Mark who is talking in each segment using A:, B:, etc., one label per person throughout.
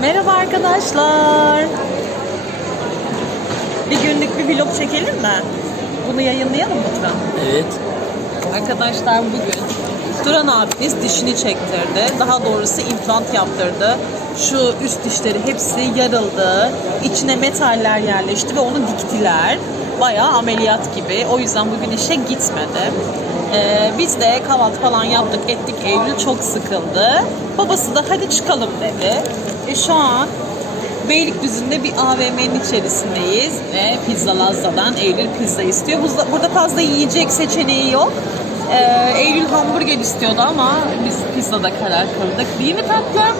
A: Merhaba arkadaşlar. Bir günlük bir vlog çekelim mi? Bunu yayınlayalım mı Turan?
B: Evet.
A: Arkadaşlar bugün Duran abimiz dişini çektirdi. Daha doğrusu implant yaptırdı. Şu üst dişleri hepsi yarıldı. İçine metaller yerleşti ve onu diktiler. Bayağı ameliyat gibi. O yüzden bugün işe gitmedi. Ee, biz de kahvaltı falan yaptık ettik. Eylül çok sıkıldı. Babası da hadi çıkalım dedi. E şu an Beylikdüzü'nde bir AVM'nin içerisindeyiz ve Pizza Lazza'dan Eylül pizza istiyor. Burada fazla yiyecek seçeneği yok. Ee, Eylül hamburger istiyordu ama biz pizzada karar kıldık. Değil mi tatlım?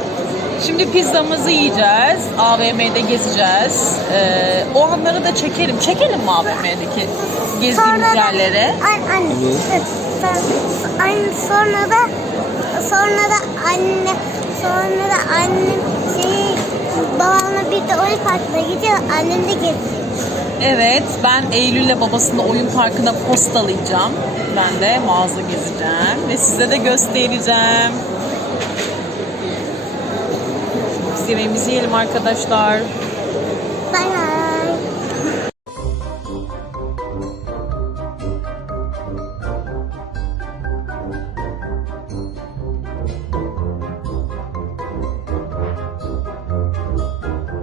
A: Şimdi pizzamızı yiyeceğiz. AVM'de gezeceğiz. Ee, o anları da çekelim. Çekelim mi AVM'deki gezdiğimiz
C: da-
A: yerlere?
C: An, anne.
B: Evet.
C: Sonra, anne sonra da sonra da anne sonra da annem şey babamla bir de oyun parkına gidiyor. Annem de geziyor.
A: Evet, ben Eylül'le babasını oyun parkına postalayacağım. Ben de mağaza gezeceğim ve size de göstereceğim. Yemeğimizi yiyelim arkadaşlar.